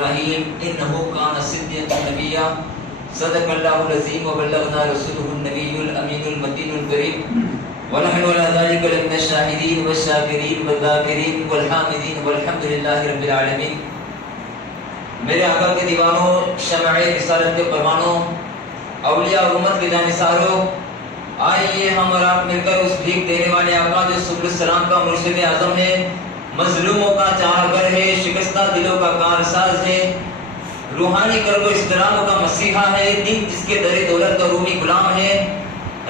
إبراهيم إنه كان صديقا نبيا صدق الله العظيم وبلغنا رسوله النبي الأمين المتين الكريم ونحن على ذلك لمن الشاهدين والشاكرين والذاكرين والحامدين والحمد لله رب العالمين. میرے آقا کے دیوانوں، شمع رسالت کے پروانوں، اولیاء اور امت کے جانثاروں، آئیے ہم اور آپ مل کر اس بھیک دینے والے آقا جو سبل السلام کا مرشد اعظم ہے، مظلوموں کا چارگر ہے، شکستہ دلوں کا کارساز ہے، روحانی کرب و اضطراب کا مسیحا ہے، دن جس کے در دولت اور رومی غلام ہے،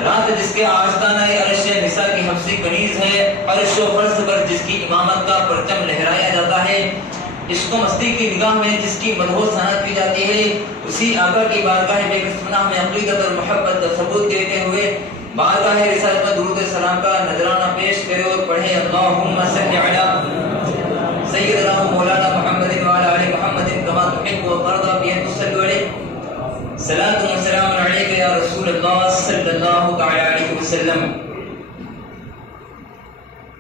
رات جس کے آستانہ عرش نساء کی حبسی کنیز ہے، عرش و فرش پر جس کی امامت کا پرچم لہرایا جاتا ہے، عشق و مستی کی نگاہ میں جس کی مدح و ثنا کی جاتی ہے، اسی آقا کی بارگاہ بے کسمنہ میں عقیدت اور محبت کا ثبوت دیتے ہوئے بارگاہ رسالت میں درود سلام کا نذرانہ پیش کرے اور پڑھیں اللہم صلی علی سیدنا مولانا محمد وعلی آل محمد کما تحب و ترضى بأن تصلوا علیہ صلاۃ و سلام علیک یا رسول اللہ صلی اللہ تعالی علیہ وسلم.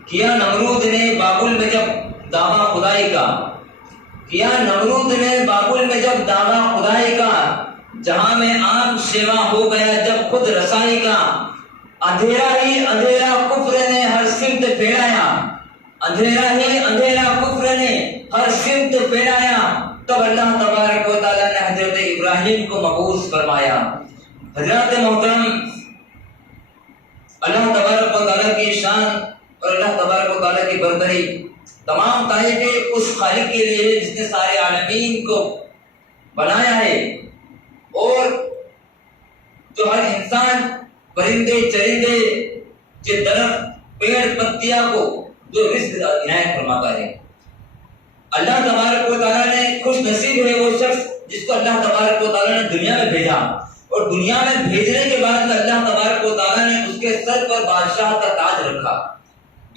کیا نمرود نے بابل میں جب دعویٰ خدائی کا، کیا نمرود نے بابل میں جب دعویٰ خدائی کا، جہاں میں عام شیوا ہو گیا جب خود رسائی کا، اندھیرا ہی اندھیرا کفر نے ہر سمت پھیلایا، اندھیرا ہی اندھیرا کفر نے ہر سمت پھیلایا، تب اللہ تبارک و تعالیٰ نے حضرت ابراہیم کو مبعوث فرمایا. حضرات محترم، اللہ تبارک و تعالیٰ کی شان اور اللہ تبارک و تعالیٰ کی برتری تمام تعریفیں اس خالق کے لیے ہے جس نے سارے عالمین کو بنایا ہے، اور جو ہر انسان، پرندے چرندے، جو درخت پیڑ پتیاں کو جو رزق عنایت فرماتا ہے. اللہ تبارک و تعالیٰ نے خوش نصیب ہے وہ شخص جس کو اللہ تبارک و تعالیٰ نے دنیا میں بھیجا، اور دنیا میں بھیجنے کے بعد میں اللہ تبارک و تعالیٰ نے اس کے سر پر بادشاہ کا تاج رکھا.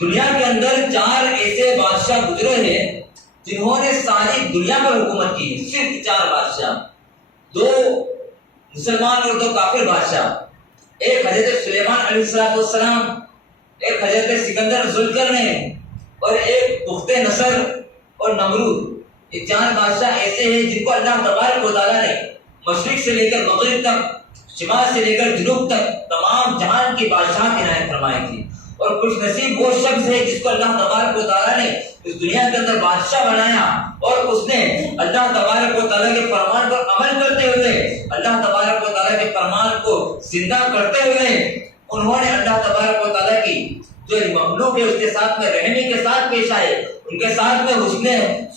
دنیا کے اندر 4 ایسے بادشاہ گزرے ہیں جنہوں نے ساری دنیا پر حکومت کی، صرف 4 بادشاہ، 2 مسلمان اور 2 کافر بادشاہ. ایک حضرت سلیمان علیہ السلام، ایک حضرت سکندر ذوالقرنین، اور ایک بخت نصر اور نمرود. یہ 4 بادشاہ ایسے ہیں جن کو اللہ تبارک و تعالیٰ نے مشرق سے لے کر مغرب تک، شمال سے لے کر جنوب تک تمام جہان کی بادشاہت عنایت فرمائی تھی. اور خوش نصیب وہ شخص ہے جس کو اللہ تبارک و تعالیٰ نے اس دنیا کے اندر بادشاہ بنایا، اور اس نے اللہ تبارک و تعالیٰ کے فرمان پر عمل کرتے ہوئے، اللہ تبارک و تعالیٰ کے فرمان کو زندہ کرتے ہوئے انہوں نے اللہ تبارک و تعالیٰ کی جو مخلوق ہے اس کے ساتھ میں رحمی کے ساتھ پیش آئے، ان کے ساتھ میں حسن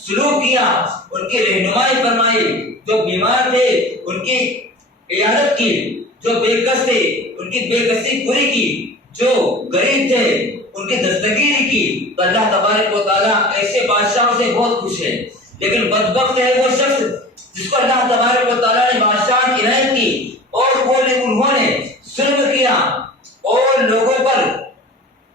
سلوک کیا، ان کی رہنمائی فرمائی، جو بیمار تھے ان کی عیادت کی، جو بے کس تھے ان کی بے کسی پوری کی، جو غریب تھے ان کی دستگیری کی. تو اللہ تبارک و تعالیٰ ایسے بادشاہوں سے بہت خوش ہے. لیکن بدبخت ہے وہ شخص جس کو اللہ تبارک و تعالیٰ نے بادشاہت عنایت کی اور انہوں نے ظلم کیا اور لوگوں پر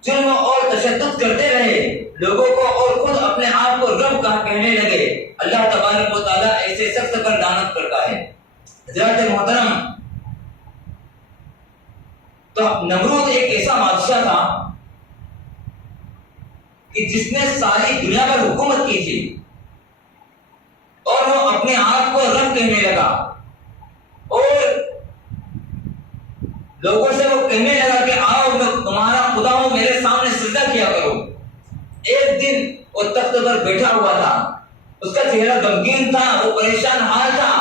ظلم اور تشدد کرتے رہے لوگوں کو، اور خود اپنے آپ کو رب کا کہنے لگے. اللہ تبارک و تعالیٰ ایسے شخص پر لعنت کرتا ہے. حضرات محترم، تو نمرود ایک ایسا بادشاہ تھا کہ جس نے ساری دنیا پر حکومت کی تھی، اور وہ اپنے آپ کو رب کہنے لگا، اور لوگوں سے وہ کہنے لگا کہ آؤ میں تمہارا خدا ہوں، میرے سامنے سجدہ کیا کرو. ایک دن وہ تخت پر بیٹھا ہوا تھا، اس کا چہرہ غمگین تھا، وہ پریشان حال تھا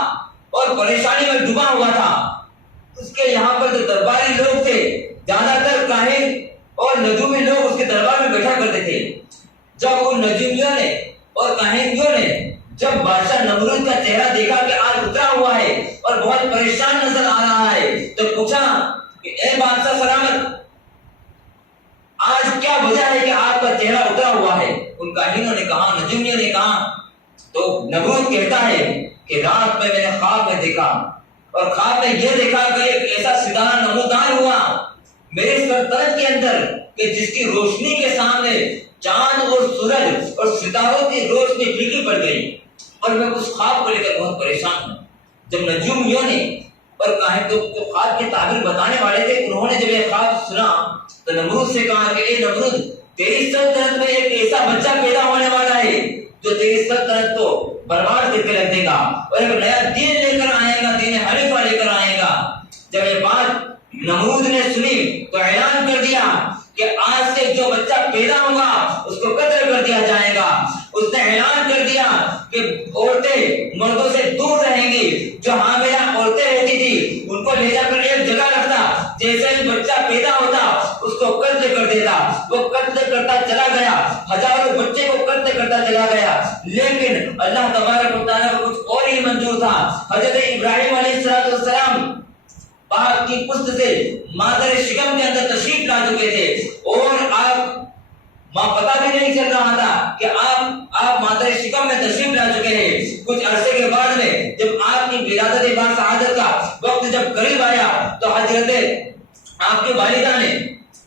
اور پریشانی میں ڈوبا ہوا تھا. اس کے یہاں پر جو درباری لوگ تھے، زیادہ تر کاہن اور نجومی لوگ اس کے دربار میں بیٹھا کرتے تھے. جب ان نجومیوں نے اور کاہنوں نے جب بادشاہ نمرود کا چہرہ دیکھا کہ آج اترا ہوا ہے اور بہت پریشان نظر آ رہا ہے، تو پوچھا کہ اے بادشاہ سلامت، آج کیا وجہ ہے کہ آپ کا چہرہ اترا ہوا ہے؟ ان کاہنوں نے کہا، نجومیوں نے کہا. تو نمرود کہتا ہے کہ رات میں نے خواب میں دیکھا، اور خواب میں یہ دیکھا کہ ایک ایسا ستارہ نمودار ہوا میرے سلطنت کے اندر کہ جس کی روشنی کے سامنے چاند اور سورج اور ستاروں کی روشنی پھیکی پڑ گئی، اور میں اس خواب کو لے کر بہت پریشان ہوں. جب نجومیوں نے اور کاہن جو خواب کی تعبیر بتانے والے تھے، انہوں نے جب یہ خواب سنا تو نمرود سے کہا کہ اے نمرود، تیری سلطنت میں ایک ایسا بچہ پیدا ہونے والا ہے جو تیری سلطنت کو برباد کر کے رکھ دے گا اور ایک نیا دین لے کر آئے گا، دین حنیفہ لے کر آئے گا۔ جب یہ بات نمرود نے سنی تو اعلان کر دیا کہ آج سے جو بچہ پیدا ہوگا اس کو قتل کر دیا جائے گا۔ اس نے اعلان کر دیا کہ عورتیں مردوں سے دور رہیں گی، جو حاملہ عورتیں رہتی تھی ان کو لے جا کر ایک جگہ رکھتا، جیسے ہی بچہ پیدا ہوتا اس کو قتل کر دیتا۔ وہ قتل کرتا چلا گیا، ہزاروں بچے کو قتل کرتا چلا گیا، لیکن اللہ تبارک و تعالیٰ کو کچھ اور ہی منظور تھا۔ حضرت ابراہیم علیہ السلام باپ کی پشت سے مادر شکم کے اندر تشریف لا چکے تھے، اور آپ ماں پتہ بھی نہیں چل رہا تھا کہ آپ مادر شکم میں تشریف لا چکے ہیں۔ کچھ عرصے کے بعد میں جب آپ کی ولادت با سعادت کا وقت جب قریب آیا تو حضرت آپ کی والدہ نے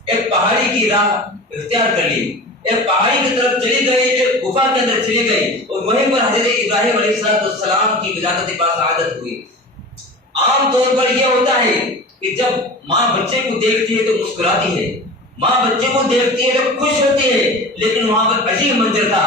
ایک پہاڑی کی راہ اختیار کر لی، ایک پہاڑی کی طرف چلی گئی، ایک غفا کے اندر چلی گئی، اور وہیں پر حضرت ابراہیم علیہ السلام کی ولادت با سعادت ہوئی۔ عام طور پر یہ ہوتا ہے کہ جب ماں بچے کو دیکھتی ہے تو مسکراتی ہے، ماں بچے کو دیکھتی ہے تو خوش ہوتی ہے، لیکن وہاں پر عجیب منظر تھا۔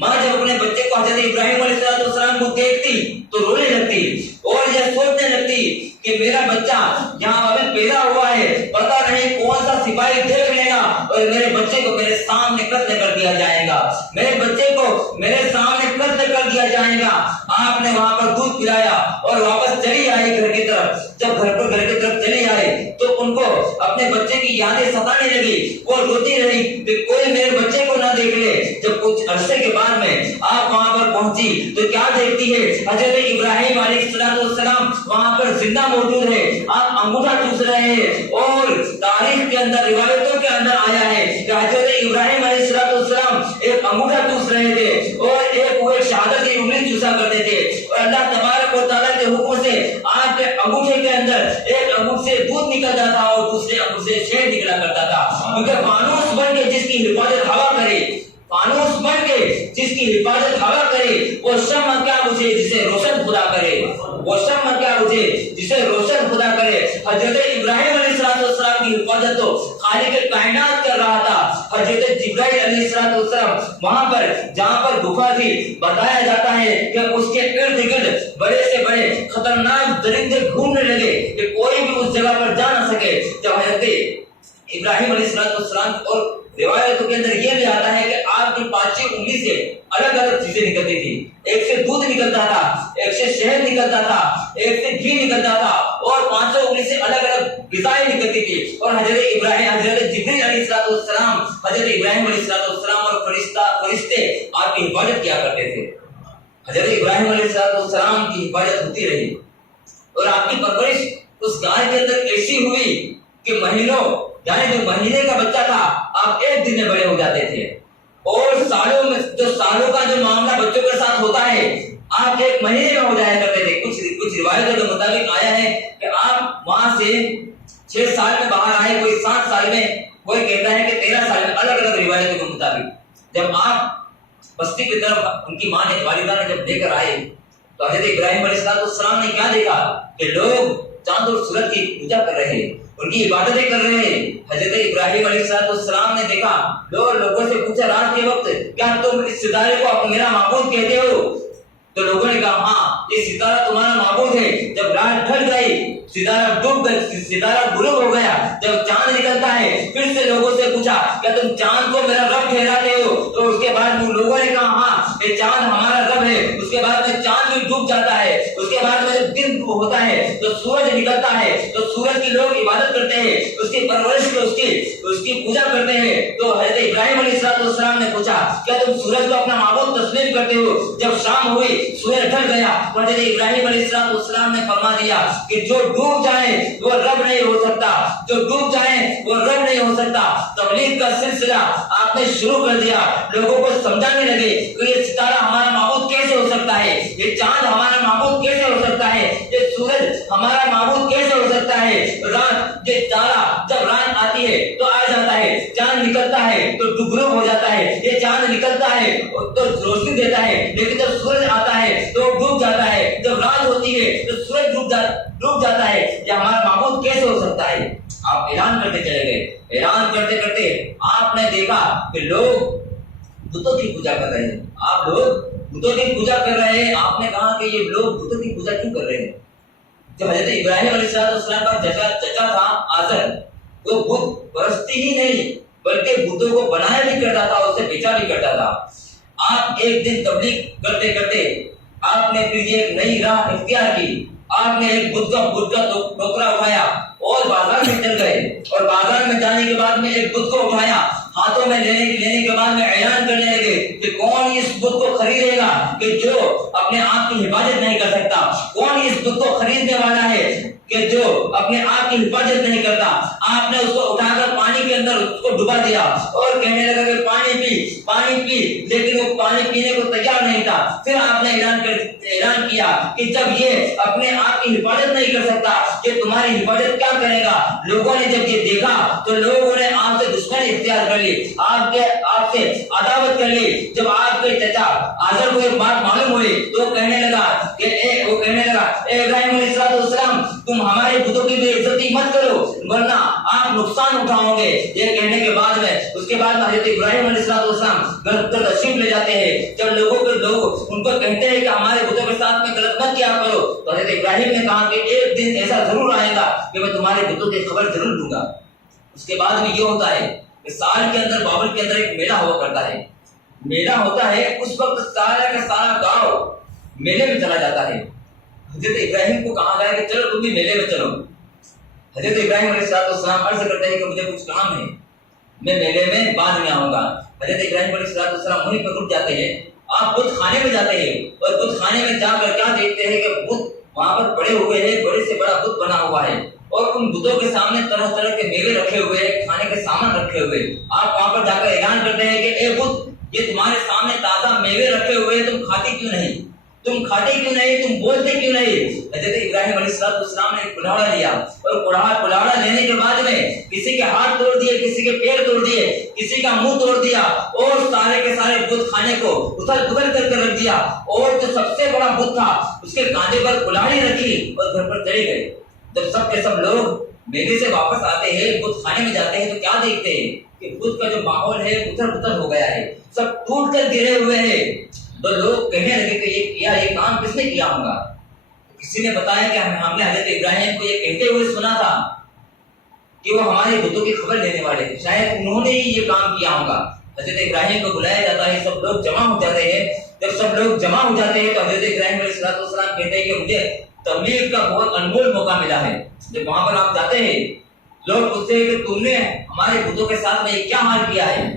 ماں جب اپنے بچے کو حضرت ابراہیم علیہ السلام کو دیکھتی تو رونے لگتی اور یہ سوچنے لگتی کہ میرا بچہ یہاں ابھی پیدا ہوا ہے، پتہ نہیں کون سا سپاہی دیکھ لے گا اور میرے بچے کو میرے سامنے قتل کر دیا جائے گا، میرے بچے کو میرے سامنے قتل کر دیا جائے گا۔ آپ نے وہاں پر دودھ پلایا اور واپس چلی آئی گھر کی طرف۔ جب گھر کی طرف چلی آئی تو ان کو اپنے بچے کی یادیں ستانے لگی، وہ روتی رہی کہ کوئی میرے بچے کو نہ دیکھ لے۔ جب کچھ عرصے کے بعد میں آپ وہاں پر پہنچی تو کیا دیکھتی ہے؟ حضرت ابراہیم علیہ السلام وہاں پر زندہ موجود ہے، آپ انگوٹھا چوس رہے ہیں، اور تاریخ کے اندر روایتوں کے اندر آیا ہے کہ حضرت ابراہیم علیہ السلام ایک انگوٹھا چوس رہے تھے اور وہ ایک شہادت کی انگلی چوسا کرتے تھے، اور اللہ تبارک و تعالیٰ کے حکم سے آپ کے انگوٹھے کے اندر ایک انگوٹھ سے دودھ نکلتا تھا اور دوسرے انگوٹھ سے شہد نکلا کرتا تھا، کیونکہ فانوس بن کے جس کی حفاظت ہوا کرے، فانوس بن کے جس کی حفاظت ہوا کرے، وہ شمع کیا بجھے جسے روشن خدا کرے، وہ شمع کیا بجھے جسے روشن خدا کرے۔ حضرت ابراہیم علیہ السلام کی حفاظت تو خالق کائنات کر رہا تھا۔ حضرت جبرائیل علیہ السلام وہاں پر جہاں پر غفا تھی، بتایا جاتا ہے کہ اس کے ارد گرد بڑے سے بڑے خطرناک درندے گھومنے لگے کہ کوئی بھی اس جگہ پر جا نہ سکے۔ جب حضرت ابراہیم علیہ السلام اور روایتوں کے اندر یہ بھی آتا ہے کہ آپ کی پانچویں انگلی سے الگ الگ چیزیں نکلتی تھی، ایک سے دودھ نکلتا تھا، ایک سے شہد نکلتا تھا، ایک سے گھی نکلتا تھا، اور پانچوں انگلی سے الگ الگ غذائیں نکلتی تھی، اور حضرت جبریل علیہ السلام، حضرت ابراہیم علیہ السلام اور فرشتے آپ کی حفاظت کیا کرتے تھے۔ حضرت ابراہیم علیہ السلام کی حفاظت ہوتی رہی، اور آپ کی پرورش اس گائے کے اندر ایسی ہوئی کہ مہینوں، یعنی جو مہینے کا بچہ تھا آپ ایک دن میں بڑے ہو جاتے تھے، اور سالوں کا جو معاملہ بچوں کے ساتھ ہوتا ہے آپ ایک مہینے میں ہو جایا کرتے تھے۔ کچھ روایتوں کے مطابق آیا ہے کہ آپ وہاں سے 6 سال میں باہر آئے، کوئی 7 سال میں، کوئی کہتا ہے کہ 13 سال میں، الگ الگ روایتوں کے مطابق۔ جب آپ بستی کی طرف ان کی ماں نے، والدہ نے جب لے کر آئے تو حضرت ابراہیم علیہ السلام نے کیا دیکھا کہ لوگ چاند اور سورج کی پوجا کر رہے ہیں، ان کی عبادتیں کر رہے ہیں۔ حضرت ابراہیم علیہ السلام نے دیکھا، لوگوں سے پوچھا رات کے وقت کیا تم اس ستارے کو میرا معبود کہتے ہو؟ تو لوگوں نے کہا ہاں یہ ستارہ تمہارا معبود ہے۔ جب رات ڈھل گئی، ستارہ ڈوب گیا، ستارہ غروب ہو گیا، جب چاند نکلتا ہے پھر سے لوگوں سے پوچھا کیا تم چاند کو میرا رب ٹھہراتے ہو؟ تو اس کے بعد لوگوں نے کہا ہاں یہ چاند ہمارا رب ہے۔ اس کے بعد میں چاند بھی ڈوب جاتا ہے، اس کے بعد میں دن ہوتا ہے تو سورج نکلتا ہے، تو سورج کی لوگ عبادت کرتے ہیں، اس کی پرورش کو، اس کی پوجا کرتے ہیں۔ تو حضرت ابراہیم علیہ السلام نے پوچھا کیا تم سورج کو اپنا معبود تسلیم کرتے ہو؟ جب شام ہوئی، سورج ڈھل گیا، حضرت ابراہیم علیہ السلام نے فرما دیا کہ جو ڈوب جائے وہ رب نہیں ہو سکتا، جو ڈوب جائے وہ رب نہیں ہو سکتا۔ تبلیغ کا سلسلہ آپ نے شروع کر دیا، لوگوں کو سمجھانے لگے کہ یہ ستارہ ہمارا معبود کیسے ہو سکتا ہے، یہ چاند ہمارا معبود کیسے ہو سکتا ہے، یہ سورج ہمارا معبود کیسے ہو سکتا ہے۔ رات، یہ تارا جب رات آتی ہے تو آ جاتا ہے، چاند نکلتا ہے تو غروب ہو جاتا ہے، یہ چاند نکلتا ہے تو روشنی دیتا ہے، لیکن جب سورج آتا ہے تو ڈوب جاتا ہے، جب رات ہوتی ہے تو سورج ڈوب جاتا ہے۔ یہ ہمارا معبود کیسے ہو سکتا ہے؟ آپ اعلان کرتے چلے گئے، اعلان کرتے کرتے آپ نے دیکھا کہ لوگ بتوں کی پوجا کر رہے ہیں، آپ لوگ بتوں کی پوجا کر رہے ہیں۔ آپ نے کہا کہ یہ لوگ بتوں کی پوجا کیوں کر رہے ہیں؟ جو حضرت ابراہیم علیہ السلام کا چچا تھا آزر، وہ بت پرستی ہی نہیں بلکہ بتوں کو بنایا بھی کرتا تھا، اسے بیچا بھی کرتا تھا۔ آپ ایک دن تبلیغ کرتے کرتے آپ نے پھر یہ نئی راہ اختیار کی، آپ نے ایک بت کا ٹوکرا اٹھایا اور بازار میں چل گئے، اور بازار میں جانے کے بعد میں ایک بت کو اٹھایا، ہاتھوں میں لینے کے بعد میں اعلان کرنے لگے کہ کون اس بت کو خریدے گا کہ جو اپنے آپ کی حفاظت نہیں کر سکتا، کون اس بت کو خریدنے والا ہے کہ جو اپنے آپ کی حفاظت نہیں کرتا۔ آپ نے اس کو اٹھا کر پانی کے اندر اس کو ڈبا دیا اور کہنے لگا کہ پانی پی، لیکن وہ پانی پینے کو تیار نہیں تھا۔ پھر آپ نے اعلان کیا کہ جب یہ اپنے آپ کی حفاظت نہیں کر سکتا، یہ تمہاری حفاظت کیا کرے گا؟ لوگوں نے جب یہ دیکھا تو لوگوں نے آپ سے دشمنی اختیار کر لی، آپ سے عداوت کر لی۔ جب آپ کے چچا آزر کو ایک بات معلوم ہوئی تو وہ کہنے لگا اے ابراہیم علیہ السلام، تم ہمارے بتوں کی بے عزتی مت کرو ورنہ آپ نقصان اٹھاؤ گے۔ یہ کہنے کے بعد میں اس کے بعد حضرت ابراہیم علیہ السلام گھر پر تشریف لے جاتے ہیں۔ جب لوگ ان کو کہتے ہیں کہ ہمارے بتوں کے ساتھ میں غلط مت کیا کرو، تو حضرت ابراہیم نے کہا کہ ایک دن ایسا ضرور آئے گا کہ میں تمہارے بتوں کی خبر ضرور دوں گا۔ اس کے بعد میں یہ ہوتا ہے کہ سال کے اندر بابل کے اندر ایک میلہ ہوا کرتا ہے، میلہ ہوتا ہے، اس وقت سارا کا سارا گاؤں میلے میں چلا جاتا ہے۔ حضرت ابراہیم کو کہا گیا کہ چلو تم بھی میلے میں چلو۔ حضرت ابراہیم علیہ السلام عرض کرتے ہیں کہ مجھے کچھ کام ہے، میں میلے میں بعد میں آؤں گا۔ حضرت ابراہیم علیہ السلام وہیں پر رک جاتے ہیں۔ آپ بت خانے میں جاتے ہیں اور بت خانے میں جا کر کیا دیکھتے ہیں کہ بت وہاں پر بڑے ہوئے ہیں، بڑے سے بڑا بت بنا ہوا ہے، اور ان بتوں کے سامنے طرح طرح کے میوے رکھے ہوئے ہیں، کھانے کے سامان رکھے ہوئے۔ آپ وہاں پر جا کر اعلان کرتے ہیں کہ اے بت، یہ تمہارے سامنے تازہ میوے رکھے ہوئے ہیں، تم کھاتے کیوں نہیں؟ تم بولتے کیوں نہیں؟ حضرت ابراہیم علیہ السلام نے ایک کلاڑا لیا، اور کلاڑا لینے کے بعد میں کسی کے ہاتھ توڑ دیے، کسی کے پیر توڑ دیے، کسی کا منہ توڑ دیا، اور سارے کے سارے بت خانے کو ادھر کر کے رکھ دیا، اور جو سب سے بڑا بت تھا اس کے کاندھے پر کلاڑی رکھی اور گھر پر چلے گئے۔ جب سب کے سب لوگ میلے سے واپس آتے ہیں، بت خانے میں جاتے ہیں، تو کیا دیکھتے ہیں کہ بت کا جو ماحول ہے ادھر ہو گیا ہے، سب ٹوٹ کر گرے ہوئے ہیں۔ تو لوگ کہنے لگے کہ یہ کام کس نے کیا ہوگا؟ کسی نے بتایا کہ ہم نے حضرت ابراہیم کو یہ کہتے ہوئے سنا تھا کہ وہ ہمارے بتوں کی خبر لینے والے تھے، شاید انہوں نے ہی یہ کام کیا ہوگا۔ حضرت ابراہیم کو بلایا جاتا ہے، سب لوگ جمع ہو جاتے ہیں۔ جب سب لوگ جمع ہو جاتے ہیں تو حضرت ابراہیم علیہ السلام کہتے ہیں کہ مجھے تبلیغ کا بہت انمول موقع ملا ہے۔ جب وہاں پر آپ جاتے ہیں، لوگ پوچھتے ہیں کہ تم نے ہمارے بتوں کے ساتھ میں کیا حال کیا ہے؟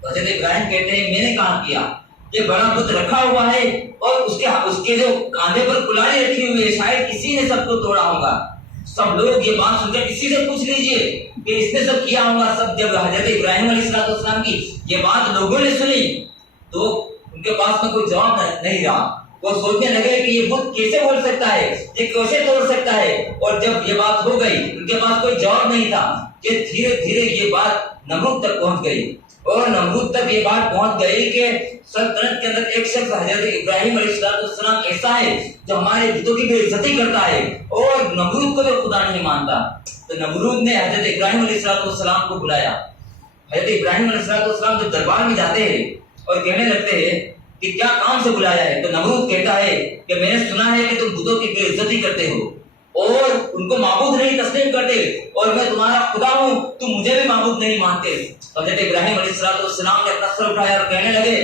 تو حضرت ابراہیم کہتے ہیں میں نے کہاں کیا، یہ بڑا بت رکھا ہوا ہے اور اس کے جو کاندھے پر کلاڑی رکھی ہوئی ہے، شاید کسی نے سب کو توڑا ہوگا۔ سب لوگ یہ بات سن کر کسی سے پوچھ لیجئے کہ اس نے سب کیا ہوگا۔ سب جب حضرت ابراہیم علیہ السلام کی یہ بات لوگوں نے سنی تو ان کے پاس میں کوئی جواب نہیں رہا۔ وہ سوچنے لگے کہ یہ بت کیسے بول سکتا ہے، یہ کیسے توڑ سکتا ہے، اور جب یہ بات ہو گئی ان کے پاس کوئی جواب نہیں تھا کہ دھیرے دھیرے یہ بات نمرود تک پہنچ گئی، اور نمرود تک یہ بات پہنچ گئی کہ سلطنت کے اندر ایک شخص حضرت ابراہیم علیہ السلام ایسا ہے جو ہمارے بتوں کی بے عزتی کرتا ہے اور نمرود کو بھی خدا نہیں مانتا۔ تو نمرود نے حضرت ابراہیم علیہ السلام کو بلایا۔ حضرت ابراہیم علیہ السلام جب دربار میں جاتے ہیں اور کہنے لگتے ہیں کہ کیا کام سے بلایا ہے، تو نمرود کہتا ہے کہ میں نے سنا ہے کہ تم بتوں کی بے عزتی کرتے ہو اور ان کو معبود نہیں تسلیم کرتے، اور میں تمہارا خدا ہوں، تم مجھے بھی معبود نہیں مانتے۔ حضرت ابراہیم علیہ السلام نے اپنا سر اٹھایا اور کہنے لگے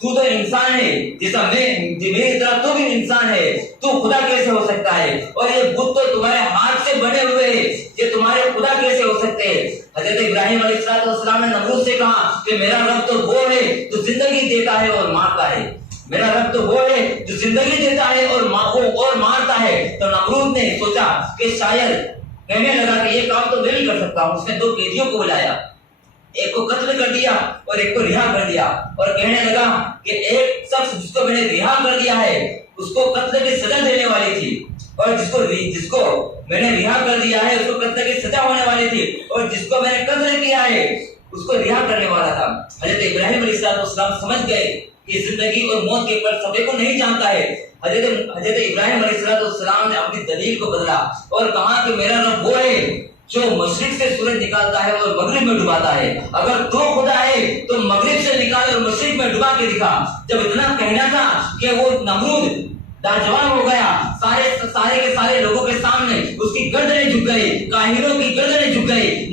تو انسان ہے جیسا میری طرح تو بھی انسان ہے، تو خدا کیسے ہو سکتا ہے؟ اور یہ بت تو تمہارے ہاتھ سے بنے ہوئے ہیں، یہ تمہارے خدا کیسے ہو سکتے ہیں؟ حضرت ابراہیم علیہ السلام نے نمرود سے کہا کہ میرا رب تو وہ ہے جو زندگی دیتا ہے اور مارتا ہے، میرا رب تو وہ ہے جو زندگی دیتا ہے اور مارتا ہے۔ تو نمرود نے سوچا کہ شاید، کہنے لگا کہ یہ کام تو میں نہیں کر سکتا ہوں۔ اس نے 2 قیدیوں کو بلایا، ایک کو قتل کر دیا اور ایک کو رہا کر دیا، اور کہنے لگا کہ ایک شخص جس کو میں نے رہا کر دیا ہے اس کو قتل کی سزا دینے والی تھی، اور جس کو میں نے رہا کر دیا ہے اس کو قتل کی سزا ہونے والی تھی، اور جس کو میں نے قتل کیا ہے اس کو رہا کرنے والا تھا۔ حضرت ابراہیم علیہ السلام سمجھ گئے کہ زندگی اور موت کے فلسفے کو نہیں جانتا ہے۔ حضرت ابراہیم علیہ السلام نے اپنی دلیل کو بدلا اور کہا کہ میرا رب وہ ہے جو مشرق سے سورج نکالتا ہے اور مغرب میں ڈباتا ہے، اگر دو خدا ہے تو مغرب سے نکال اور مشرق میں ڈبا کے دکھا۔ جب اتنا کہنا تھا کہ وہ نمرود لاجواب ہو گیا، سارے کے سارے لوگوں کے سامنے اس کی گردنیں جھک گئی، کاہنوں کی گردنیں جھک گئی،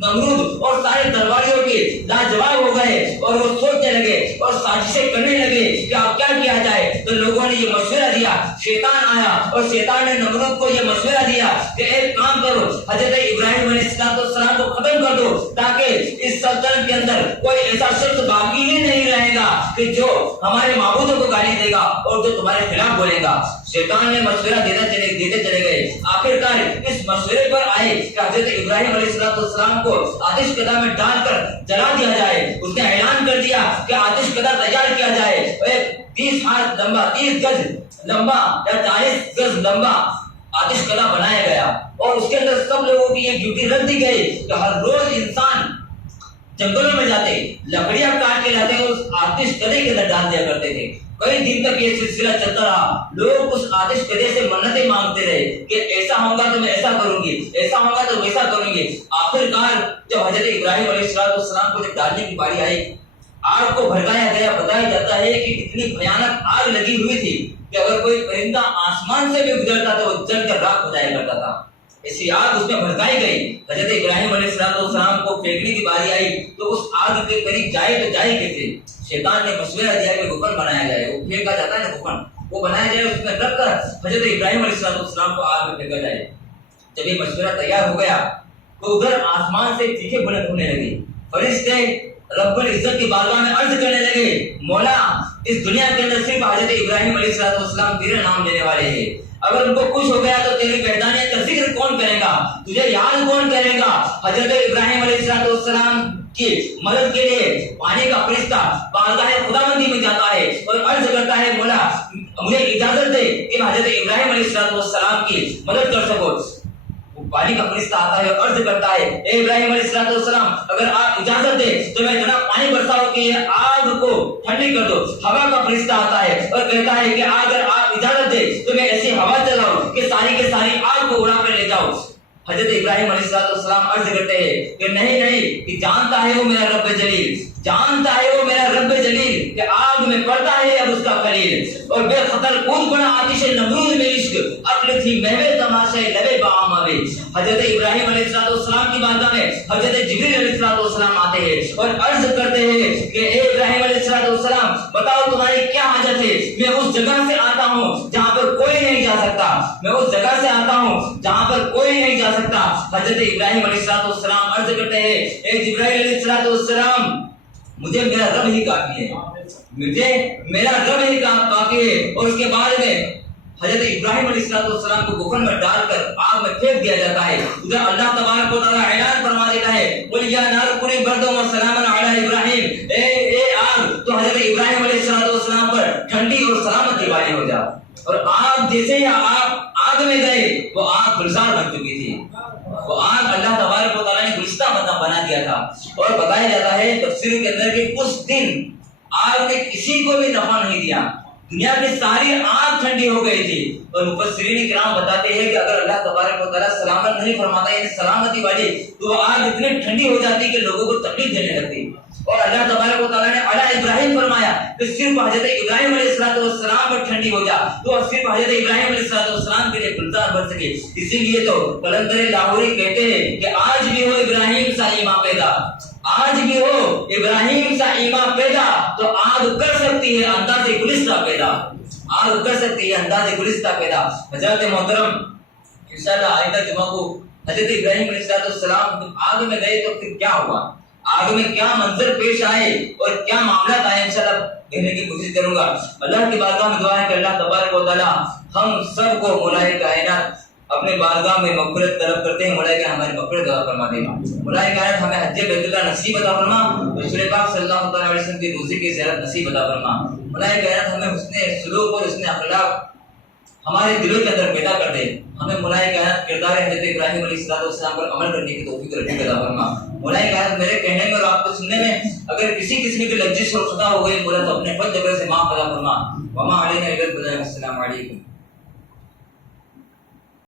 نمرود اور سارے درباریوں کے لاجواب ہو گئے، اور وہ سوچنے لگے اور سازشیں کرنے لگے کہ اب کیا کیا جائے۔ تو لوگوں نے یہ مشورہ دیا، شیطان آیا اور شیطان نے نمرود کو یہ مشورہ دیا کہ ایک کام کرو، حضرت ابراہیم علیہ السلام کو ختم کر دو، تاکہ اس سلطنت کے اندر کوئی ایسا شخص باقی ہی نہیں رہے گا کہ جو ہمارے معبودوں کو گالی دے گا اور جو تمہارے خلاف بولے گا۔ شیطان نے مشورہ دیتے چلے گئے، آخرکار اس مشورے پر آئے کہ حضرت ابراہیم علیہ السلام کو آتش کدہ میں ڈال کر جلا دیا جائے۔ اس نے اعلان کر دیا کہ آتش کدہ تیار کیا جائے، ایک 30 ہاتھ لمبا، 30 گز لمبا یا 40 گز لمبا آتش کدہ بنایا گیا، اور اس کے اندر سب لوگوں کی یہ ڈیوٹی رکھ دی گئی کہ ہر روز انسان جنگلوں میں جاتے، لکڑیاں کاٹ کے لاتے اور اس آتش کدے کے اندر ڈال دیا کرتے تھے۔ کئی دن تک یہ سلسلہ چلتا رہا، لوگ اس آتش کدے سے منتیں مانگتے رہے کہ ایسا ہوگا تو میں ایسا کروں گی، ایسا ہوگا تو ویسا کروں گی۔ آخرکار جب حضرت ابراہیم علیہ السلام کو جب ڈالنے کی باری آئی، آگ کو بھڑکایا گیا۔ بتایا جاتا ہے کہ اتنی بھیانک آگ لگی ہوئی تھی کہ اگر کوئی پرندہ آسمان سے بھی گزرتا تو وہ جل کر راکھ ہو جایا کرتا تھا، ایسی آگ اس میں بھڑکائی گئی۔ حضرت ابراہیم علیہ السلام کو پھینکنے کی باری آئی تو اس آگ کے قریب جائے تو جائے کیسے؟ شیطان نے مشورہ دیا کہ گھپن بنایا جائے، وہ پھینکا جاتا ہے نا گھپن، وہ بنایا جائے، اس میں رکھ کر حضرت ابراہیم علیہ السلام کو آگ میں پھینکا جائے۔ جب یہ مشورہ تیار ہو گیا تو ادھر آسمان سے چیخیں بلند ہونے لگی، فرشتے رب العزت کی بارگاہ میں عرض کرنے لگے، مولا اس دنیا کے اندر صرف حضرت ابراہیم علیہ السلام تیرے نام لینے والے ہیں، اگر ان کو کچھ ہو گیا تو تیری وحدانیت کا ذکر کون کرے گا، تجھے یاد کون کرے گا۔ حضرت ابراہیم علیہ السلام کی مدد کے لیے پانی کا فرشتہ بارگاہ خداوندی میں جاتا ہے اور عرض کرتا ہے، مولا مجھے اجازت دے کہ میں حضرت ابراہیم علیہ السلام کی مدد کر سکوں۔ پانی کا فرشتہ آتا ہے اور عرض کرتا ہے، اے ابراہیم علیہ السلام اگر آپ اجازت دے تو میں اتنا پانی برساؤں کہ یہ آگ کو ٹھنڈی کر دو۔ ہوا کا فرشتہ آتا ہے اور کہتا ہے کہ اگر آپ اجازت دے تو میں ایسی ہوا چلاؤں کہ ساری کے ساری آگ کو اڑا کر لے جاؤ۔ حضرت ابراہیم علیہ السلام عرض کرتے ہیں کہ نہیں کہ جانتا ہے وہ میرا رب جلیل، جانتا ہے وہ میرا رب جلیل کہ آگ میں پڑتا ہے اب اس کا خلیل، اور بے خطر کود پڑا آتش نمرود میں عشق، عقل تھی محوے تماشے لبے بام آوے۔ حضرت ابراہیم علیہ السلام کی بارگاہ میں حضرت جبریل علیہ السلام آتے ہیں اور عرض کرتے ہیں کہ اے ابراہیم علیہ السلام بتاؤ تمہاری کیا حاجت ہے، میں اس جگہ سے آتا ہوں جہاں پر کوئی نہیں جا سکتا، میں اس جگہ سے آتا ہوں جہاں پر کوئی نہیں جا سکتا۔ حضرت ابراہیم علیہ السلام عرض کرتے ہیں، اے جبرائیل علیہ السلام مجھے میرا رب ہی کافی ہے، مجھے میرا رب ہی کافی ہے۔ اور اس کے بعد میں حضرت ابراہیم علیہ السلام کو گوفن میں ڈال کر آگ میں پھینک دیا جاتا ہے۔ ادھر اللہ تبارک و تعالیٰ اعلان فرما دیتا ہے، قل یا نار کونی بردا و سلاما علی ابراہیم، اے آگ تو حضرت ابراہیم علیہ السلام پر ٹھنڈی اور سلامتی والی ہو جا۔ اور آگ جیسے ہی آگ میں گئے وہ آگ گلزار بن چکی تھی، وہ آگ اللہ تبارک و تعالیٰ نے گلستہ بنا دیا تھا۔ اور بتایا جاتا ہے تفسیر کے اندر کہ اس دن آگ نے کسی کو بھی دفع نہیں دیا، دنیا کی ساری آگ ٹھنڈی ہو گئی تھی۔ اور مفسرین کرام بتاتے ہیں کہ اگر اللہ تبارک و تعالیٰ سلامت نہیں فرماتا یعنی سلامتی والی تو وہ آگ اتنی ٹھنڈی ہو جاتی کہ لوگوں کو تکلیف دینے لگتی۔ اور اللہ تبارک و تعالیٰ نے علی ابراہیم فرمایا کہ صرف حضرت ابراہیم علیہ السلام پر ٹھنڈی ہو جا تو صرف حضرت ابراہیم علیہ السلام کے لیے گلزار بن سکے۔ اسی لیے تو قلندر لاہوری کہتے ہیں کہ آج بھی ہو ابراہیم سا ایمان پیدا، آج بھی ہو ابراہیم سا ایمان پیدا تو آگ کر سکتی ہے انداز گلستہ پیدا، آگ کر سکتی ہے انداز گلستہ پیدا۔ حضرت محترم انشاءاللہ آئندہ جمعہ کو حضرت ابراہیم علیہ السلام آگ میں گئے تو پھر کیا ہوا، آگ میں کیا منظر پیش آئے اور کیا معاملات آئے، انشاءاللہ کہنے کی کوشش کروں گا۔ اللہ کی بارگاہ میں دعا ہے کہ اللہ تبارک و تعالیٰ ہم سب کو مولائے کائنات اپنے بارگاہ میں مغفرت طلب کرتے ہیں، مولائے کہ ہماری مغفرت عطا فرما دے، مولائے کائنات ہمیں حج بیت اللہ نصیب عطا فرما، رسول پاک صلی اللہ علیہ وسلم کی روزی کی زیارت نصیب عطا فرما، مولائے کائنات ہمیں حسن سلوک اور حسن اخلاق ہمارے دلوں کے اندر پیدا کر دے، ہمیں مولائے کائنات کردار حضرت ابراہیم علیہ السلام پر عمل کرنے کی توفیق رفیق عطا فرما۔ مولائے کائنات میرے کہنے میں اور آپ کو سننے میں اگر کسی قسم کی لغزش اور خطا ہو گئی مولا تو اپنے فضل سے معاف عطا فرما۔ وما علینا الا البلاغ۔ السلام علیکم۔